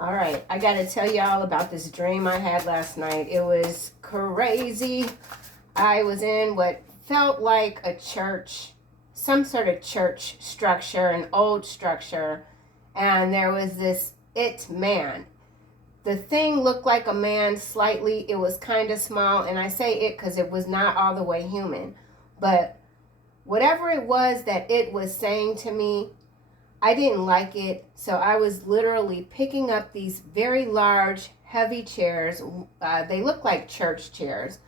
All right, I got to tell y'all about this dream I had last night. It was crazy. I was in what felt like a church, some sort of church structure, an old structure, and there was this man. The thing looked like a man slightly. It was kind of small, and I say it because it was not all the way human. But whatever it was that it was saying to me, I didn't like it, so I was literally picking up these very large, heavy chairs. They look like church chairs,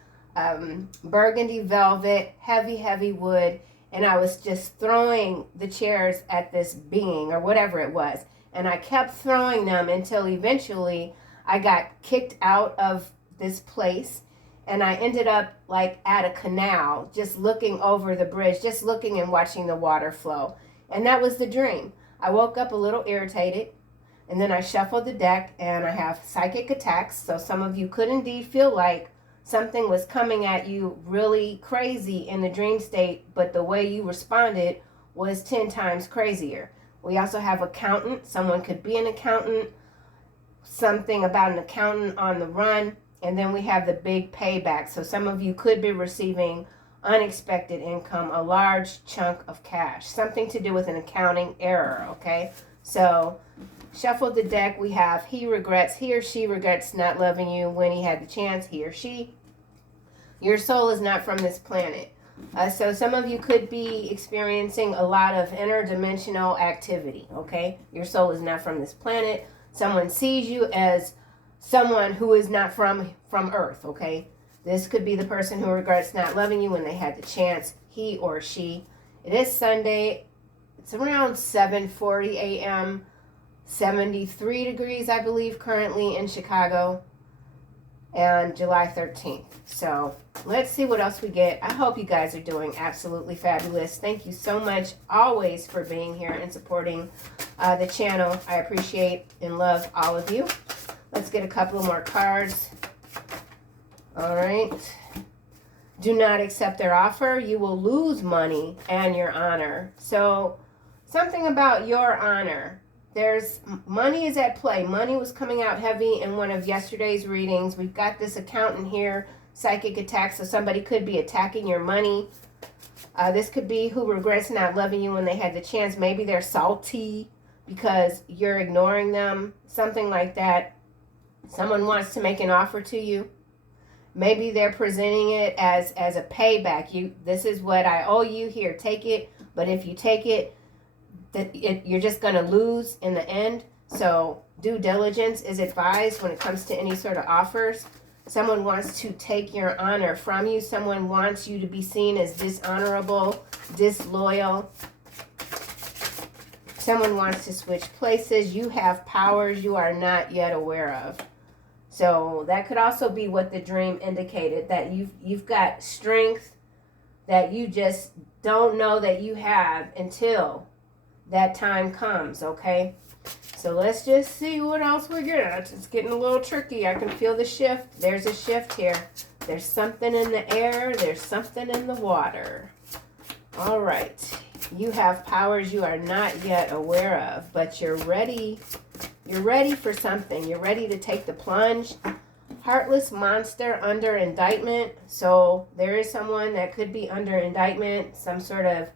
burgundy velvet, heavy, heavy wood, and I was just throwing the chairs at this being or whatever it was. And I kept throwing them until eventually I got kicked out of this place, and I ended up like at a canal, just looking over the bridge, just looking and watching the water flow. And that was the dream. I woke up a little irritated, and then I shuffled the deck, and I have psychic attacks. So some of you could indeed feel like something was coming at you really crazy in the dream state, but the way you responded was 10 times crazier. We also have accountant. Someone could be an accountant, something about an accountant on the run, and then we have the big payback. So some of you could be receiving unexpected income, a large chunk of cash, something to do with an accounting error, okay? So shuffle the deck. We have he or she regrets not loving you when he had the chance, he or she. Your soul is not from this planet. So some of you could be experiencing a lot of interdimensional activity, okay? Your soul is not from this planet. Someone sees you as someone who is not from Earth, okay? This could be the person who regrets not loving you when they had the chance, he or she. It is Sunday. It's around 7:40 a.m., 73 degrees, I believe, currently in Chicago, and July 13th. So let's see what else we get. I hope you guys are doing absolutely fabulous. Thank you so much always for being here and supporting the channel. I appreciate and love all of you. Let's get a couple of more cards. All right. Do not accept their offer. You will lose money and your honor. So something about your honor. There's money is at play. Money was coming out heavy in one of yesterday's readings. We've got this accountant here, psychic attack. So somebody could be attacking your money. This could be who regrets not loving you when they had the chance. Maybe they're salty because you're ignoring them. Something like that. Someone wants to make an offer to you. Maybe they're presenting it as a payback. This is what I owe you. Here, take it. But if you take it, you're just going to lose in the end. So due diligence is advised when it comes to any sort of offers. Someone wants to take your honor from you. Someone wants you to be seen as dishonorable, disloyal. Someone wants to switch places. You have powers you are not yet aware of. So that could also be what the dream indicated, that you've got strength that you just don't know that you have until that time comes, okay? So let's just see what else we get. It's getting a little tricky. I can feel the shift. There's a shift here. There's something in the air. There's something in the water. All right. You have powers you are not yet aware of, but you're ready. You're ready for something. You're ready to take the plunge. Heartless monster under indictment. So there is someone that could be under indictment. Some sort of,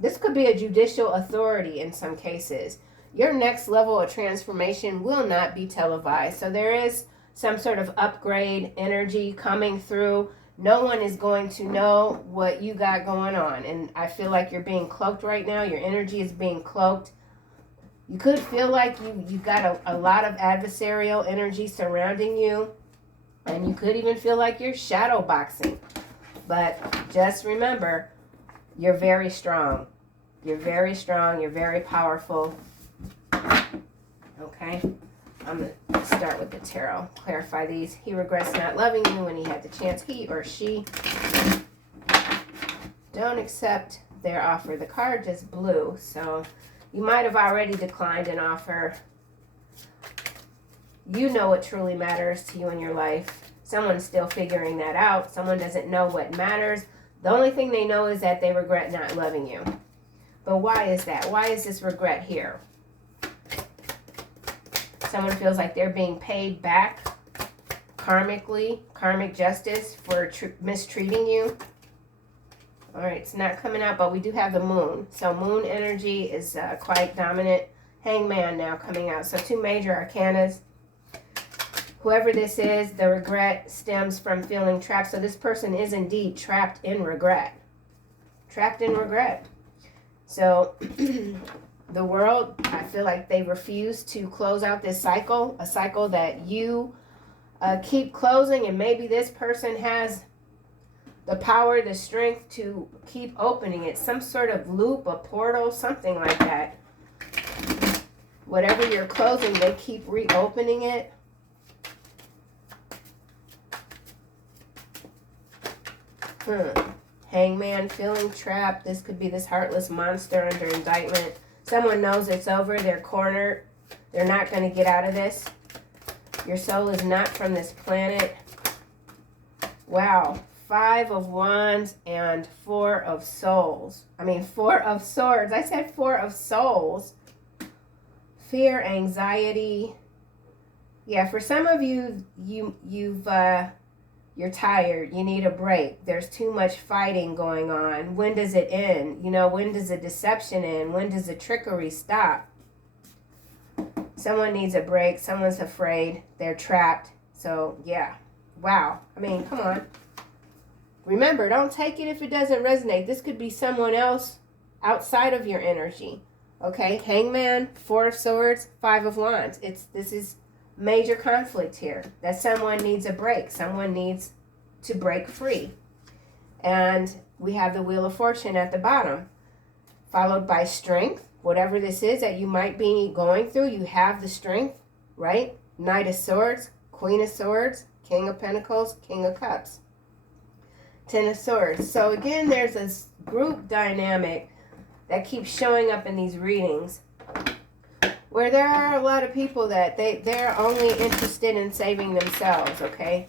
this could be a judicial authority in some cases. Your next level of transformation will not be televised. So there is some sort of upgrade energy coming through. No one is going to know what you got going on. And I feel like you're being cloaked right now. Your energy is being cloaked. You could feel like you got a lot of adversarial energy surrounding you. And you could even feel like you're shadow boxing. But just remember, you're very strong. You're very strong. You're very powerful. Okay? I'm going to start with the tarot. Clarify these. He regrets not loving you when he had the chance. He or she. Don't accept their offer. The card just blew. So you might have already declined an offer. You know what truly matters to you in your life. Someone's still figuring that out. Someone doesn't know what matters. The only thing they know is that they regret not loving you. But why is that? Why is this regret here? Someone feels like they're being paid back karmically, karmic justice for mistreating you. All right, it's not coming out, but we do have the moon. So moon energy is quite dominant. Hangman now coming out. So 2 major arcanas. Whoever this is, the regret stems from feeling trapped. So this person is indeed trapped in regret. Trapped in regret. So the world, I feel like they refuse to close out this cycle. A cycle that you keep closing, and maybe this person has the power, the strength to keep opening it. Some sort of loop, a portal, something like that. Whatever you're closing, they keep reopening it. Hangman, feeling trapped. This could be this heartless monster under indictment. Someone knows it's over. They're cornered. They're not going to get out of this. Your soul is not from this planet. Wow. 5 of Wands and 4 of Souls. I mean, 4 of Swords. I said 4 of Souls. Fear, anxiety. Yeah, for some of you, you're tired. You need a break. There's too much fighting going on. When does it end? You know, when does the deception end? When does the trickery stop? Someone needs a break. Someone's afraid. They're trapped. So, yeah. Wow. I mean, come on. Remember, don't take it if it doesn't resonate. This could be someone else outside of your energy. Okay? Hangman, 4 of Swords, 5 of Wands. This is major conflict here. That someone needs a break. Someone needs to break free. And we have the Wheel of Fortune at the bottom, followed by strength. Whatever this is that you might be going through, you have the strength, right? Knight of Swords, Queen of Swords, King of Pentacles, King of Cups, 10 of Swords. So again, there's this group dynamic that keeps showing up in these readings, where there are a lot of people that they're only interested in saving themselves, okay?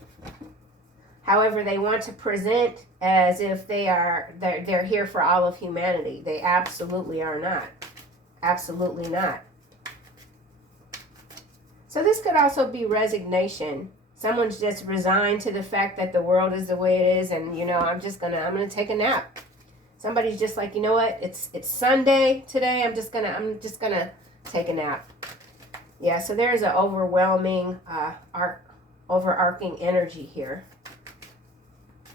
However, they want to present as if they're here for all of humanity. They absolutely are not. Absolutely not. So this could also be resignation. Someone's just resigned to the fact that the world is the way it is, and you know, I'm gonna take a nap. Somebody's just like, you know what? It's Sunday today. I'm just gonna take a nap. Yeah, so there's an overwhelming, overarching energy here.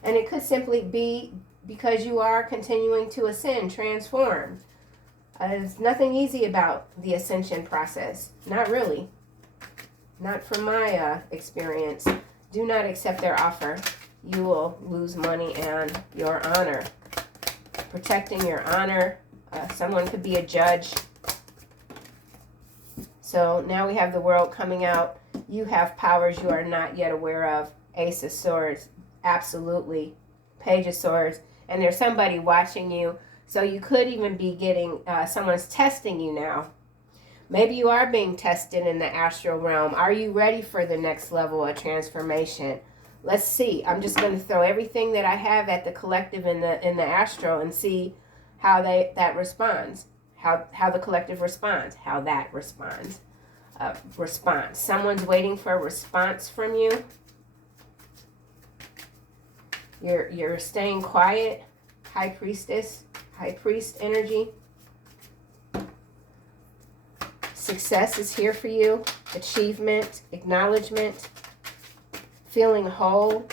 And it could simply be because you are continuing to ascend, transform. There's nothing easy about the ascension process. Not really. Not from my experience. Do not accept their offer. You will lose money and your honor. Protecting your honor. Someone could be a judge. So now we have the World coming out. You have powers you are not yet aware of. Ace of Swords. Absolutely. Page of Swords. And there's somebody watching you. So you could even be getting, someone's testing you now. Maybe you are being tested in the astral realm. Are you ready for the next level of transformation? Let's see. I'm just going to throw everything that I have at the collective in the astral and see how that responds. How the collective responds. How that responds. Response. Someone's waiting for a response from you. You're staying quiet. High Priestess. High Priest energy. Success is here for you. Achievement, acknowledgement, feeling whole,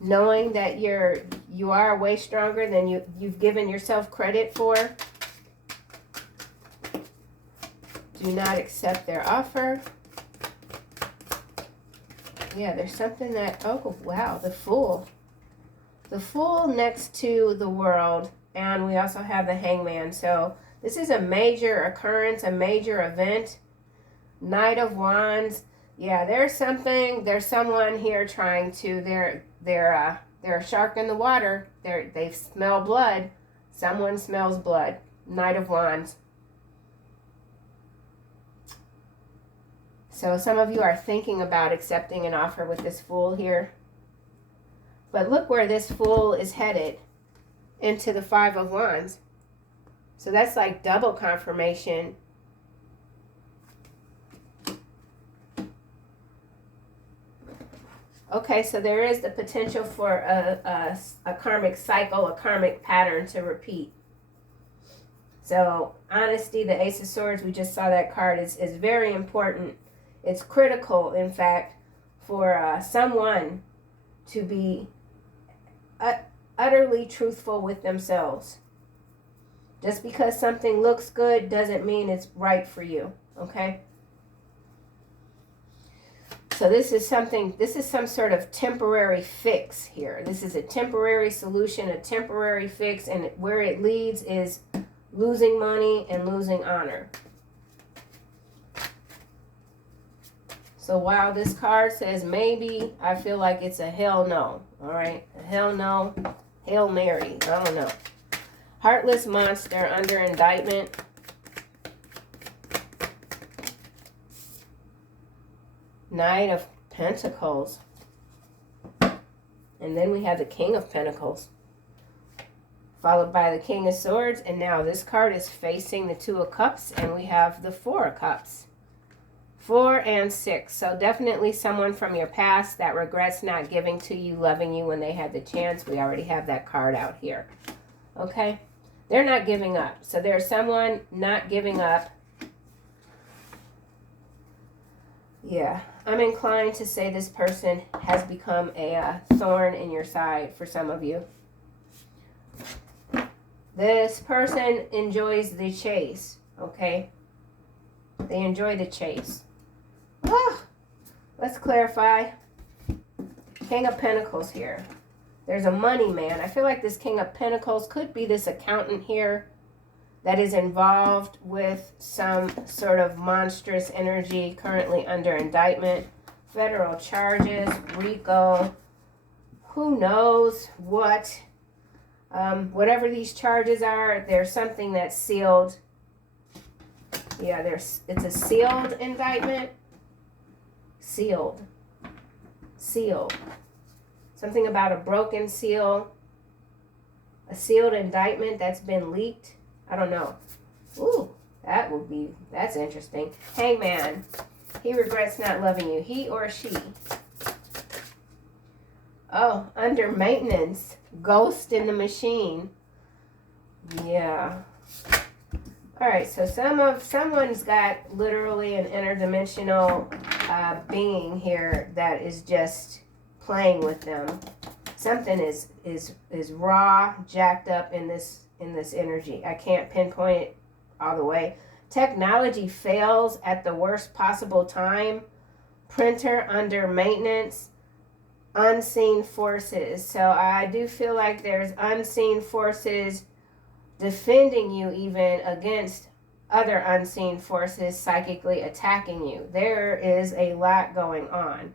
knowing that you are way stronger than you've given yourself credit for. Do not accept their offer. Yeah, there's something that, oh wow, the Fool. The Fool next to the World, and we also have the Hangman. So this is a major occurrence, a major event. Knight of Wands. Yeah, there's someone here trying to, they're a shark in the water. They smell blood. Someone smells blood. Knight of Wands. So some of you are thinking about accepting an offer with this Fool here. But look where this Fool is headed, into the 5 of Wands. So that's like double confirmation. Okay, so there is the potential for a karmic cycle, a karmic pattern to repeat. So honesty, the Ace of Swords, we just saw that card, is very important. It's critical, in fact, for someone to be utterly truthful with themselves. Just because something looks good doesn't mean it's right for you, okay? So this is some sort of temporary fix here. This is a temporary solution, a temporary fix, and where it leads is losing money and losing honor. So while this card says maybe, I feel like it's a hell no, all right? A hell no, Hail Mary, I don't know. Heartless monster under indictment. Knight of Pentacles. And then we have the King of Pentacles. Followed by the King of Swords. And now this card is facing the Two of Cups. And we have the Four of Cups. 4 and 6. So definitely someone from your past that regrets not giving to you, loving you when they had the chance. We already have that card out here. Okay? They're not giving up. So there's someone not giving up. Yeah. I'm inclined to say this person has become a thorn in your side for some of you. This person enjoys the chase. Okay? They enjoy the chase. Let's clarify. King of Pentacles here. There's a money man. I feel like this King of Pentacles could be this accountant here that is involved with some sort of monstrous energy currently under indictment. Federal charges, RICO, who knows what. Whatever these charges are, there's something that's sealed. Yeah, it's a sealed indictment. Sealed. Something about a broken seal. A sealed indictment that's been leaked. I don't know. Ooh, that's interesting. Hangman. He regrets not loving you. He or she. Oh, under maintenance. Ghost in the machine. Yeah. Alright, so someone's got literally an interdimensional being here that is just playing with them. Something is raw, jacked up in this energy. I can't pinpoint it all the way. Technology fails at the worst possible time. Printer under maintenance. Unseen forces. So I do feel like there's unseen forces defending you even against other unseen forces psychically attacking you. There is a lot going on.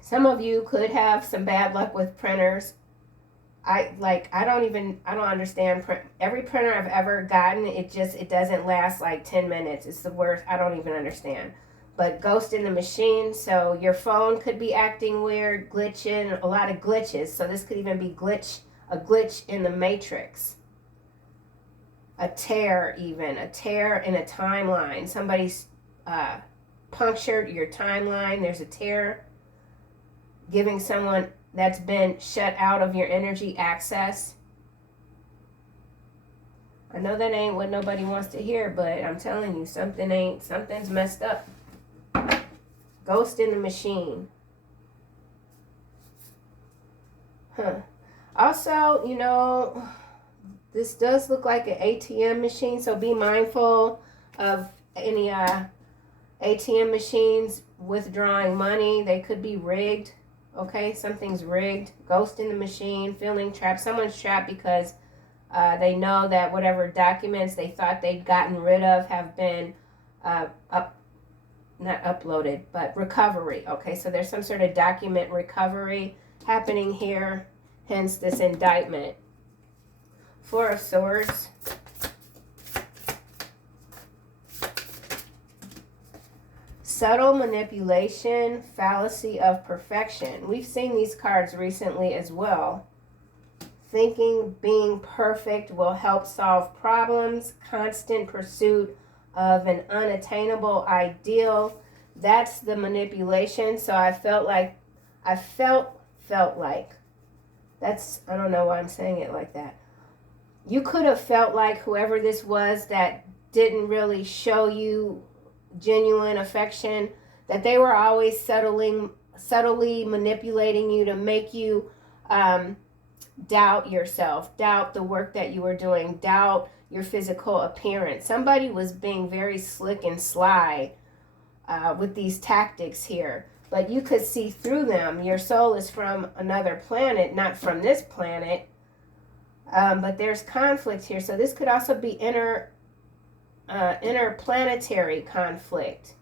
Some of you could have some bad luck with printers. I don't understand. Every printer I've ever gotten, it doesn't last like 10 minutes. It's the worst. I don't even understand. But ghost in the machine, so your phone could be acting weird, glitching, a lot of glitches. So this could even be a glitch in the matrix. A tear in a timeline. Somebody's punctured your timeline. There's a tear giving someone that's been shut out of your energy access. I know that ain't what nobody wants to hear, but I'm telling you, something's messed up. Ghost in the machine. Also, this does look like an ATM machine, so be mindful of any ATM machines withdrawing money. They could be rigged. Okay, something's rigged. Ghost in the machine, feeling trapped. Someone's trapped because they know that whatever documents they thought they'd gotten rid of have been not uploaded, but recovery. Okay, so there's some sort of document recovery happening here, hence this indictment. 4 of Swords. Subtle manipulation, fallacy of perfection. We've seen these cards recently as well. Thinking being perfect will help solve problems. Constant pursuit of an unattainable ideal. That's the manipulation. So I felt like I felt like. That's, I don't know why I'm saying it like that. You could have felt like whoever this was that didn't really show you genuine affection, that they were always subtly manipulating you to make you doubt yourself, doubt the work that you were doing, doubt your physical appearance. Somebody was being very slick and sly with these tactics here, but you could see through them. Your soul is from another planet, not from this planet, but there's conflict here. So this could also be interplanetary conflict.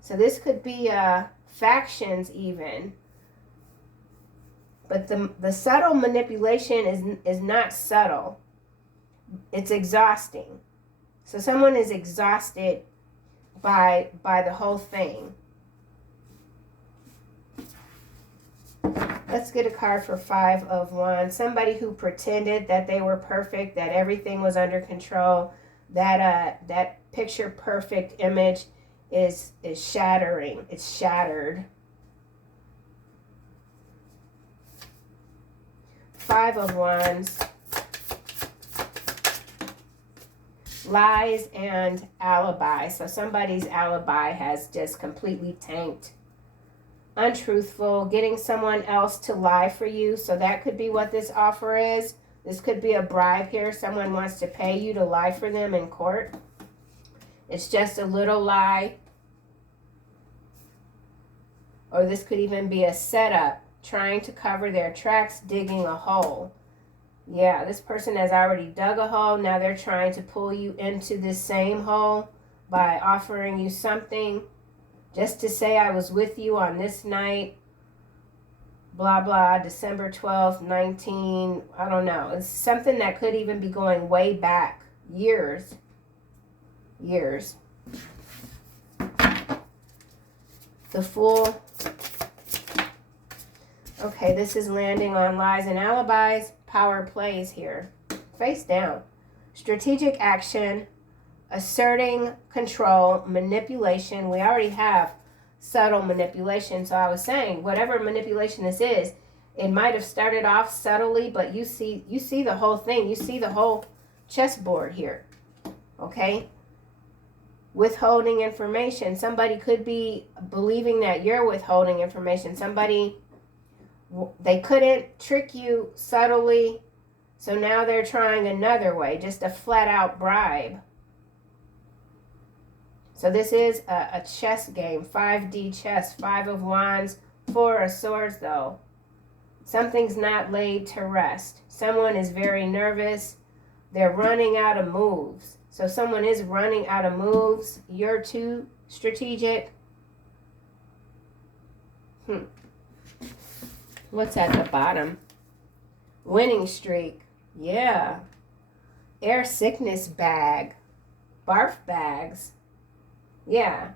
So this could be factions even. But the subtle manipulation is not subtle. It's exhausting. So someone is exhausted by the whole thing. Let's get a card for 5 of Wands. Somebody who pretended that they were perfect, that everything was under control, that picture perfect image is shattering. It's shattered. 5 of Wands. Lies and alibi. So somebody's alibi has just completely tanked. Untruthful, getting someone else to lie for you. So that could be what this offer is. This could be a bribe here. Someone wants to pay you to lie for them in court. It's just a little lie. Or this could even be a setup, trying to cover their tracks, digging a hole. Yeah, this person has already dug a hole. Now they're trying to pull you into this same hole by offering you something. Just to say I was with you on this night, blah, blah, December 12th, 19, I don't know. It's something that could even be going way back, years. The Fool. Okay, this is landing on lies and alibis. Power plays here. Face down. Strategic action. Asserting control, manipulation. We already have subtle manipulation. So I was saying, whatever manipulation this is, it might have started off subtly, but you see the whole thing. You see the whole chessboard here. Okay? Withholding information. Somebody could be believing that you're withholding information. They couldn't trick you subtly, so now they're trying another way, just a flat-out bribe. So this is a chess game, 5D chess, 5 of Wands, 4 of Swords though. Something's not laid to rest. Someone is very nervous. They're running out of moves. So someone is running out of moves. You're too strategic. What's at the bottom? Winning streak. Yeah. Air sickness bag. Barf bags. Yeah.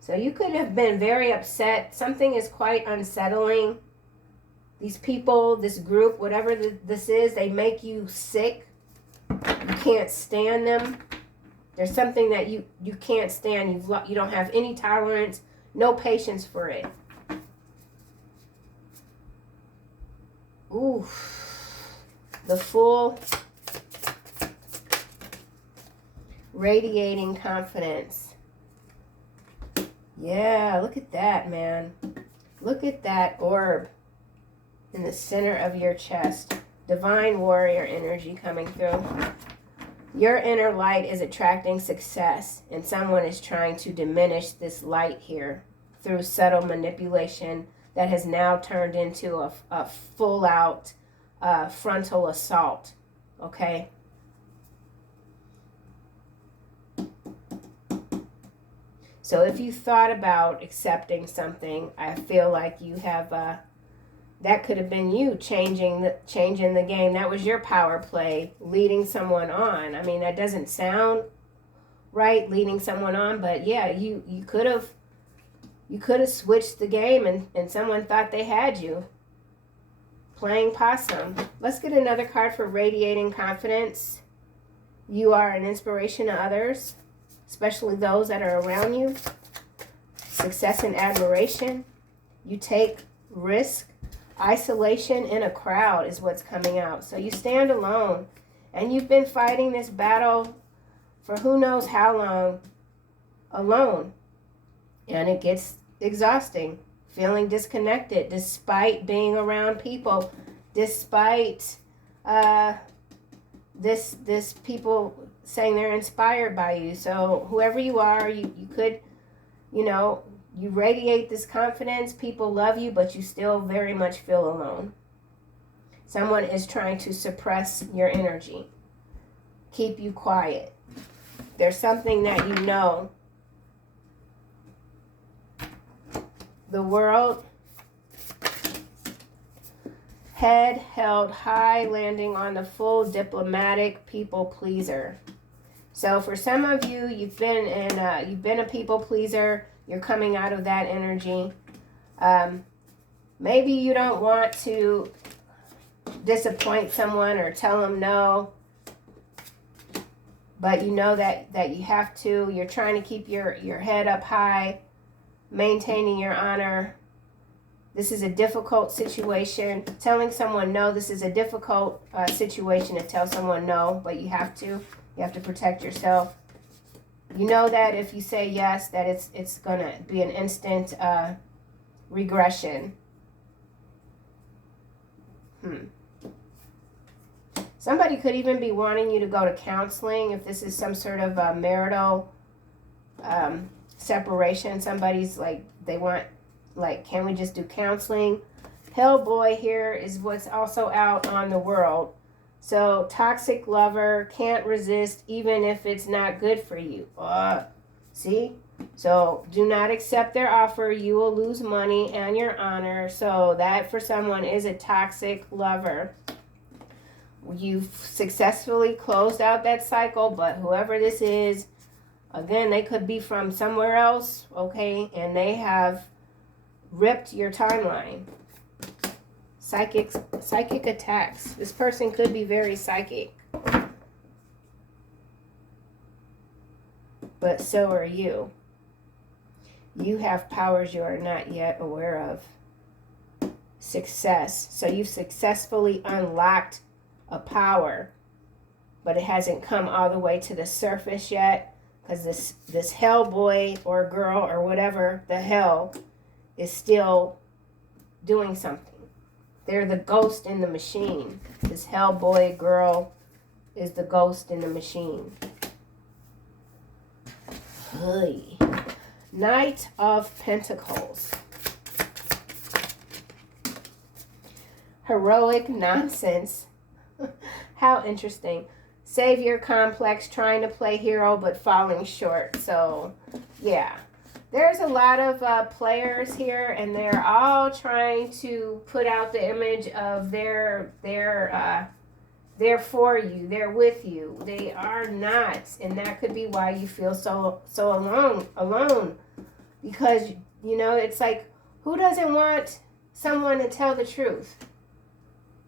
So you could have been very upset. Something is quite unsettling. These people, this group, whatever this is, they make you sick. You can't stand them. There's something that you can't stand. You don't have any tolerance, no patience for it. Ooh. The Fool. Radiating confidence. Yeah, look at that, man. Look at that orb in the center of your chest. Divine warrior energy coming through. Your inner light is attracting success, and someone is trying to diminish this light here through subtle manipulation that has now turned into a full-out frontal assault. Okay? So if you thought about accepting something, I feel like you have, that could have been you changing the game. That was your power play, leading someone on. I mean, that doesn't sound right, leading someone on, but yeah, you could have switched the game and someone thought they had you. Playing possum. Let's get another card for radiating confidence. You are an inspiration to others, especially those that are around you. success and admiration. You take risk. Isolation in a crowd is what's coming out. So you stand alone, and you've been fighting this battle for who knows how long alone. And it gets exhausting, feeling disconnected despite being around people, despite this people saying they're inspired by you. So whoever you are, you could, you radiate this confidence. People love you, but you still very much feel alone. Someone is trying to suppress your energy, keep you quiet. There's something that you know. The world, head held high, landing on the full diplomatic people pleaser. So for some of you, you've been a people pleaser. You're coming out of that energy. Maybe you don't want to disappoint someone or tell them no, but you know that you have to. You're trying to keep your head up high, maintaining your honor. This is a difficult situation. Telling someone no, this is a difficult situation to tell someone no, but you have to protect yourself. You know that if you say yes, that it's going to be an instant regression. Somebody could even be wanting you to go to counseling if this is some sort of marital separation. Somebody's like, they want, like, can we just do counseling? Hellboy here is what's also out on the world. So toxic lover, can't resist even if it's not good for you. See? So do not accept their offer. You will lose money and your honor. So that for someone is a toxic lover. You've successfully closed out that cycle, but whoever this is, again, they could be from somewhere else, okay? And they have ripped your timeline. Psychic attacks. This person could be very psychic. But so are you. You have powers you are not yet aware of. Success. So you've successfully unlocked a power, but it hasn't come all the way to the surface yet, because this hell boy or girl or whatever the hell is still doing something. They're the ghost in the machine. This hell boy girl is the ghost in the machine. Hey. Knight of Pentacles. Heroic nonsense. How interesting. Savior complex, trying to play hero but falling short. So, yeah. There's a lot of players here, and they're all trying to put out the image of they're for you, they're with you. They are not, and that could be why you feel so alone. Because, it's like, who doesn't want someone to tell the truth?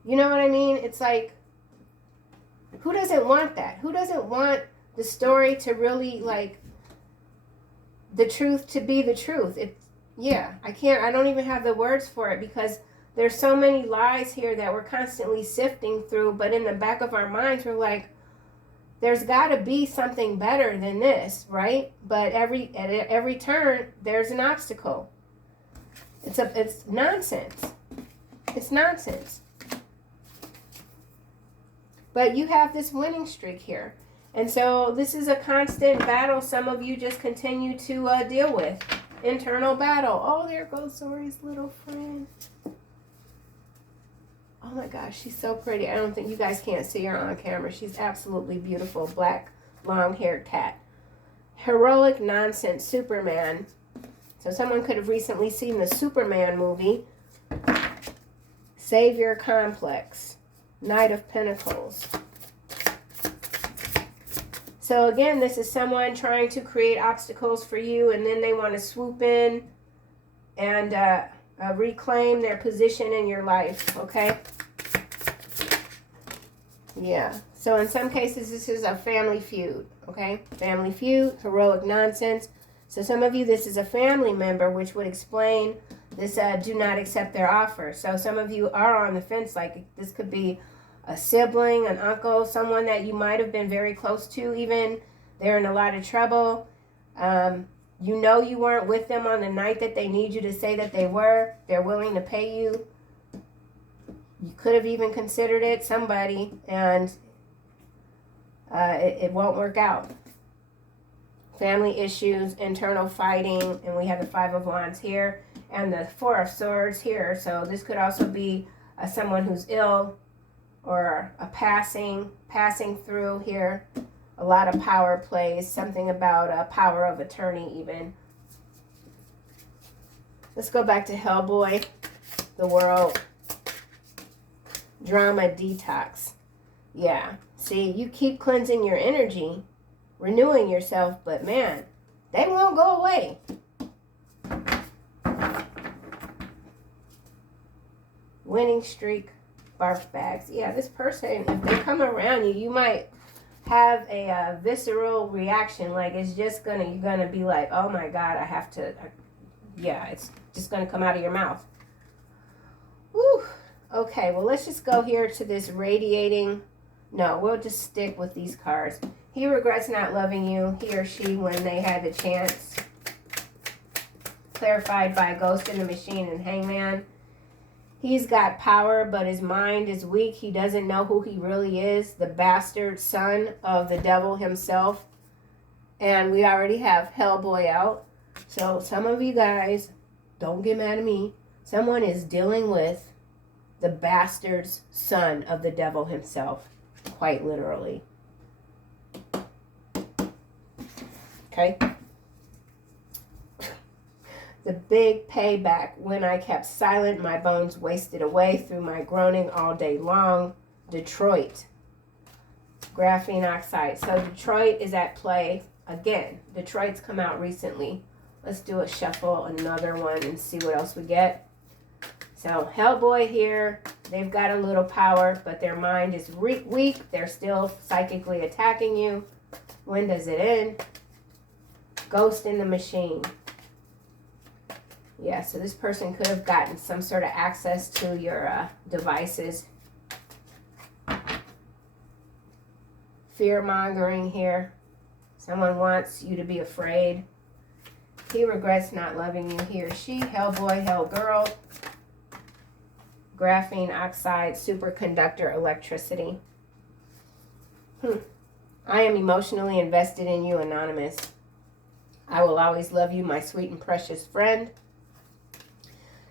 You know what I mean? It's like, who doesn't want that? Who doesn't want the story to really, like, the truth to be the truth? I don't even have the words for it, because there's so many lies here that we're constantly sifting through, but in the back of our minds we're like, there's got to be something better than this, right? But at every turn there's an obstacle. It's nonsense. It's nonsense. But you have this winning streak here. And so this is a constant battle some of you just continue to deal with. Internal battle. Oh, there goes Zori's little friend. Oh my gosh, she's so pretty. I don't think you guys can't see her on camera. She's absolutely beautiful. Black, long-haired cat. Heroic nonsense, Superman. So someone could have recently seen the Superman movie. Savior complex. Knight of Pentacles. So again, this is someone trying to create obstacles for you, and then they want to swoop in and reclaim their position in your life, okay? Yeah. So in some cases, this is a family feud, okay? Family feud, heroic nonsense. So some of you, this is a family member, which would explain this do not accept their offer. So some of you are on the fence, like this could be a sibling, an uncle, someone that you might have been very close to even. They're in a lot of trouble. You know you weren't with them on the night that they need you to say that they were. They're willing to pay you. You could have even considered it, somebody, and it won't work out. Family issues, internal fighting, and we have the Five of Wands here and the Four of Swords here. So this could also be someone who's ill or a passing through here. A lot of power plays, something about a power of attorney even. Let's go back to Hellboy, the world. Drama detox. Yeah, see, you keep cleansing your energy, renewing yourself, but man, they won't go away. Winning streak, barf bags. Yeah, this person, if they come around you, you might have a visceral reaction. Like it's just you're gonna be like, oh my God, I have to, yeah, it's just gonna come out of your mouth. Whew. Okay, well, let's just go here to this radiating. No, we'll just stick with these cards. He regrets not loving you, he or she, when they had the chance. Clarified by Ghost in the Machine and Hangman. He's got power, but his mind is weak. He doesn't know who he really is. The bastard son of the devil himself. And we already have Hellboy out. So some of you guys, don't get mad at me. Someone is dealing with the bastard's son of the devil himself. Quite literally. Okay? The big payback. When I kept silent, my bones wasted away through my groaning all day long. Detroit. Graphene oxide. So Detroit is at play again. Detroit's come out recently. Let's do a shuffle, another one, and see what else we get. So Hellboy here, they've got a little power, but their mind is weak. They're still psychically attacking you. When does it end? Ghost in the Machine. Yeah, so this person could have gotten some sort of access to your devices. Fear-mongering here. Someone wants you to be afraid. He regrets not loving you, he or she. Hellboy, Hellgirl. Graphene oxide, superconductor electricity. I am emotionally invested in you, Anonymous. I will always love you, my sweet and precious friend.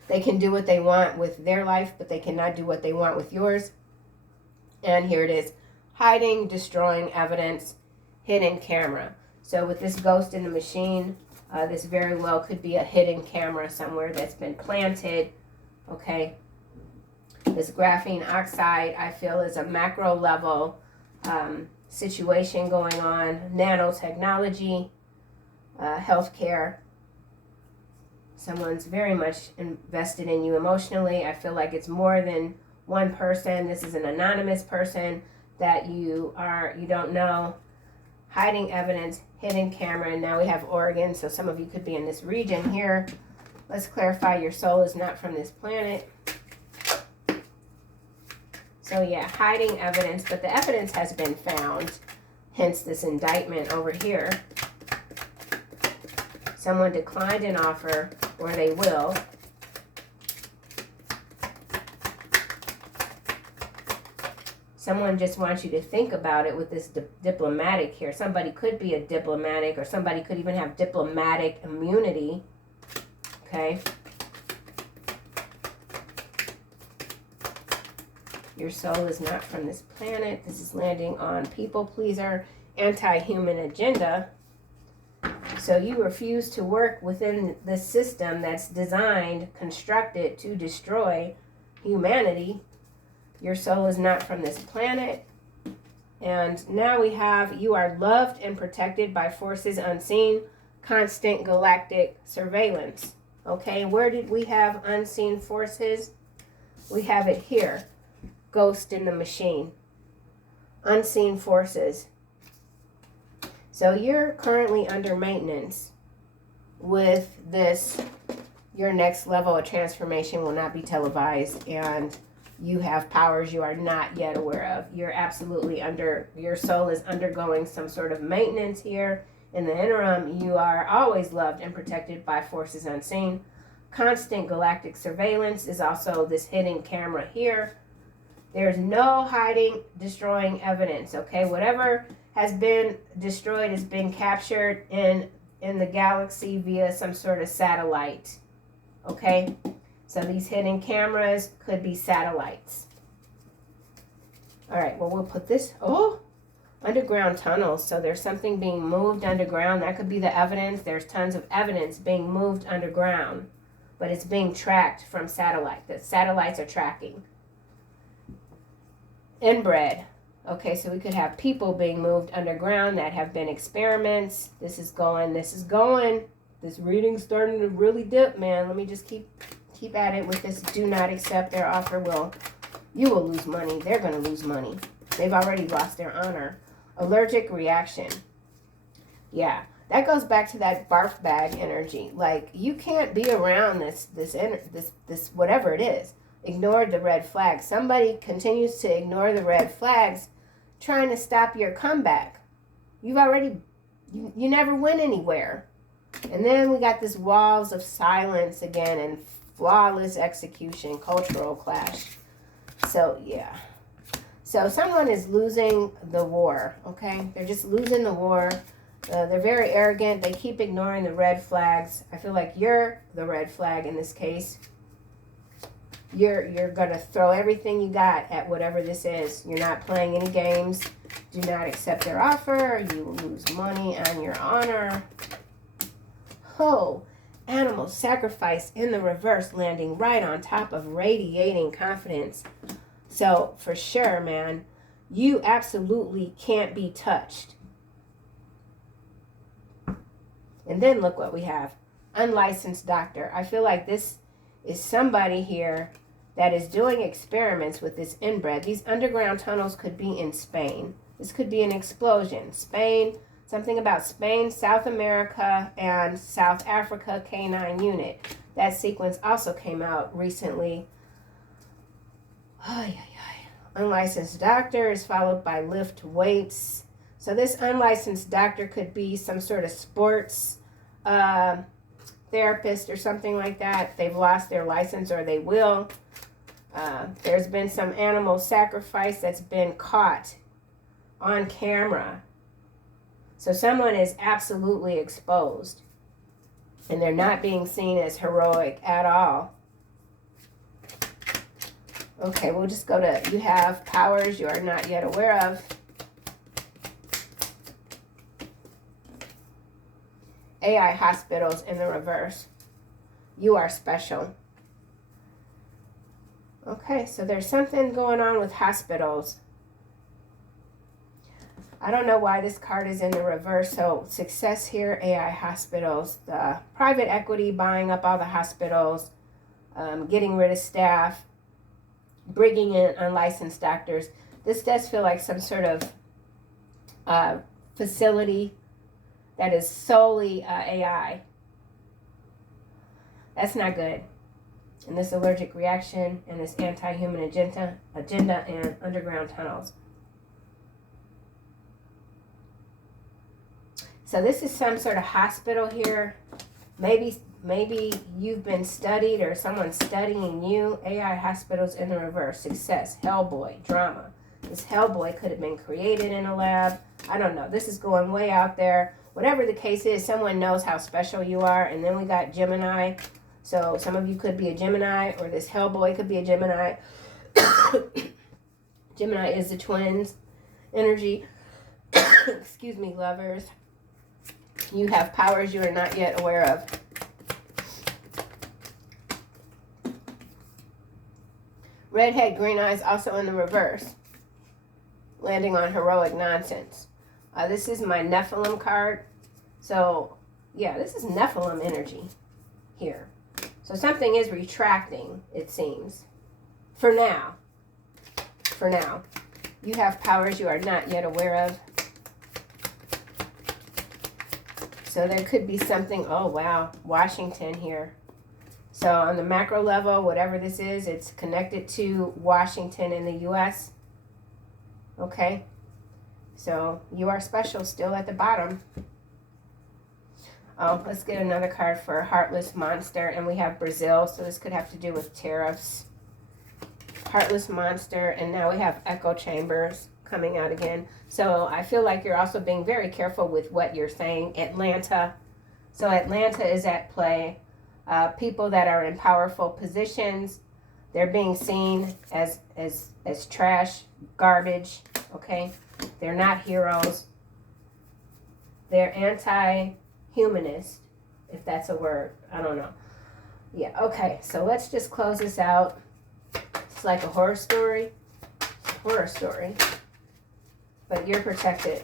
They can do what they want with their life, but they cannot do what they want with yours. And here it is. Hiding, destroying evidence, hidden camera. So with this Ghost in the Machine, this very well could be a hidden camera somewhere that's been planted. Okay. This graphene oxide, I feel, is a macro level situation going on. Nanotechnology, healthcare. Someone's very much invested in you emotionally. I feel like it's more than one person. This is an anonymous person that you don't know. Hiding evidence, hidden camera, and now we have Oregon, so some of you could be in this region here. Let's clarify, your soul is not from this planet. So yeah, hiding evidence, but the evidence has been found, hence this indictment over here. Someone declined an offer, or they will. Someone just wants you to think about it with this diplomatic here. Somebody could be a diplomatic, or somebody could even have diplomatic immunity. Okay. Your soul is not from this planet. This is landing on people pleaser, anti-human agenda. So you refuse to work within the system that's designed, constructed to destroy humanity. Your soul is not from this planet. And now we have, you are loved and protected by forces unseen, constant galactic surveillance. Okay, where did we have unseen forces? We have it here. Ghost in the Machine. Unseen forces. So you're currently under maintenance. with this, your next level of transformation will not be televised, and you have powers you are not yet aware of. You're absolutely your soul is undergoing some sort of maintenance here. In the interim, you are always loved and protected by forces unseen. Constant galactic surveillance is also this hidden camera here. There's no hiding, destroying evidence, okay? Whatever has been destroyed has been captured in the galaxy via some sort of satellite, okay? So these hidden cameras could be satellites. All right, well, we'll put this, underground tunnels. So there's something being moved underground. That could be the evidence. There's tons of evidence being moved underground, but it's being tracked from satellite. The satellites are tracking. Inbred. Okay, so we could have people being moved underground that have been experiments. This is going. This reading's starting to really dip, man. Let me just keep at it with this. Do not accept their offer. You will lose money. They're going to lose money. They've already lost their honor. Allergic reaction. Yeah, that goes back to that barf bag energy. Like, you can't be around this whatever it is. Ignore the red flags. Somebody continues to ignore the red flags, trying to stop your comeback. You never went anywhere. And then we got this walls of silence again and flawless execution, cultural clash. So, yeah. So someone is losing the war, okay? They're just losing the war. They're very arrogant. They keep ignoring the red flags. I feel like you're the red flag in this case. You're going to throw everything you got at whatever this is. You're not playing any games. Do not accept their offer. You will lose money on your honor. Oh, animal sacrifice in the reverse, landing right on top of radiating confidence. So, for sure, man, you absolutely can't be touched. And then look what we have. Unlicensed doctor. I feel like this is somebody here that is doing experiments with this inbred. These underground tunnels could be in Spain. This could be an explosion. Spain, something about Spain, South America, and South Africa K9 unit. That sequence also came out recently. Unlicensed doctor is followed by lift weights. So this unlicensed doctor could be some sort of sports therapist or something like that. They've lost their license, or they will. There's been some animal sacrifice that's been caught on camera. So someone is absolutely exposed, and they're not being seen as heroic at all. Okay, we'll just go to, you have powers you are not yet aware of. AI hospitals in the reverse. You are special. Okay, so there's something going on with hospitals. I don't know why this card is in the reverse. So success here, AI hospitals. The private equity buying up all the hospitals, getting rid of staff, bringing in unlicensed doctors. This does feel like some sort of facility that is solely AI. That's not good. And this allergic reaction and this anti-human agenda and underground tunnels. So this is some sort of hospital here. Maybe you've been studied or someone's studying you. AI hospitals in the reverse. Success, Hellboy, drama. This Hellboy could have been created in a lab. I don't know. This is going way out there. Whatever the case is, someone knows how special you are. And then we got Gemini. So some of you could be a Gemini, or this Hellboy could be a Gemini. Gemini is the twins energy. Excuse me, lovers. You have powers you are not yet aware of. Redhead, green eyes, also in the reverse. Landing on heroic nonsense. This is my Nephilim card. So, yeah, this is Nephilim energy here. So something is retracting, it seems. For now. For now. You have powers you are not yet aware of. So there could be something, oh wow, Washington here. So on the macro level, whatever this is, it's connected to Washington in the U.S. Okay? So you are special still at the bottom. Oh, let's get another card for Heartless Monster. And we have Brazil, so this could have to do with tariffs. Heartless Monster, and now we have Echo Chambers coming out again. So I feel like you're also being very careful with what you're saying. Atlanta. So Atlanta is at play. People that are in powerful positions, they're being seen as trash, garbage, okay? They're not heroes. They're anti-humanist, if that's a word. I don't know. Yeah, okay, so let's just close this out. It's like a horror story. Horror story. But you're protected.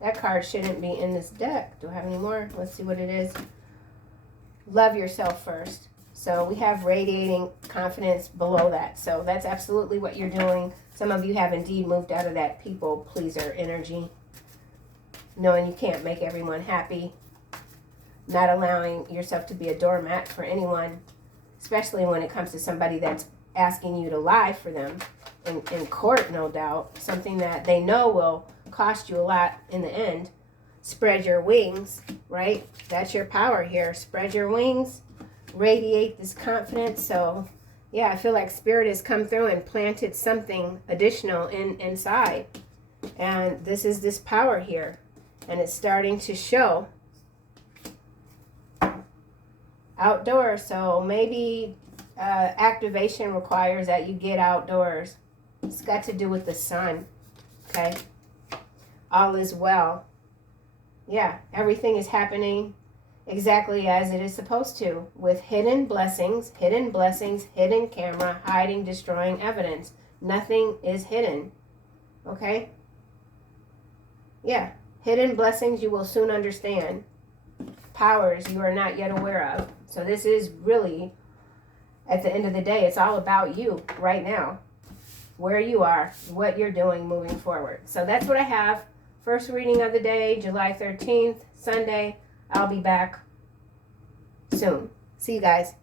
That card shouldn't be in this deck. Do I have any more? Let's see what it is. Love yourself first. So we have radiating confidence below that. So that's absolutely what you're doing. Some of you have indeed moved out of that people pleaser energy. Knowing you can't make everyone happy. Not allowing yourself to be a doormat for anyone. Especially when it comes to somebody that's asking you to lie for them. In court, no doubt. Something that they know will cost you a lot in the end. Spread your wings, right? That's your power here. Spread your wings. Radiate this confidence. So, yeah, I feel like Spirit has come through and planted something additional inside. And this is this power here. And it's starting to show. Outdoors. So maybe activation requires that you get outdoors. It's got to do with the sun. Okay? All is well. Yeah, everything is happening exactly as it is supposed to, with hidden blessings, hidden camera, hiding, destroying evidence. Nothing is hidden. Okay? Yeah, hidden blessings you will soon understand. Powers you are not yet aware of. So this is really, at the end of the day, it's all about you right now. Where you are, what you're doing moving forward. So that's what I have. First reading of the day, July 13th, Sunday. I'll be back soon. See you guys.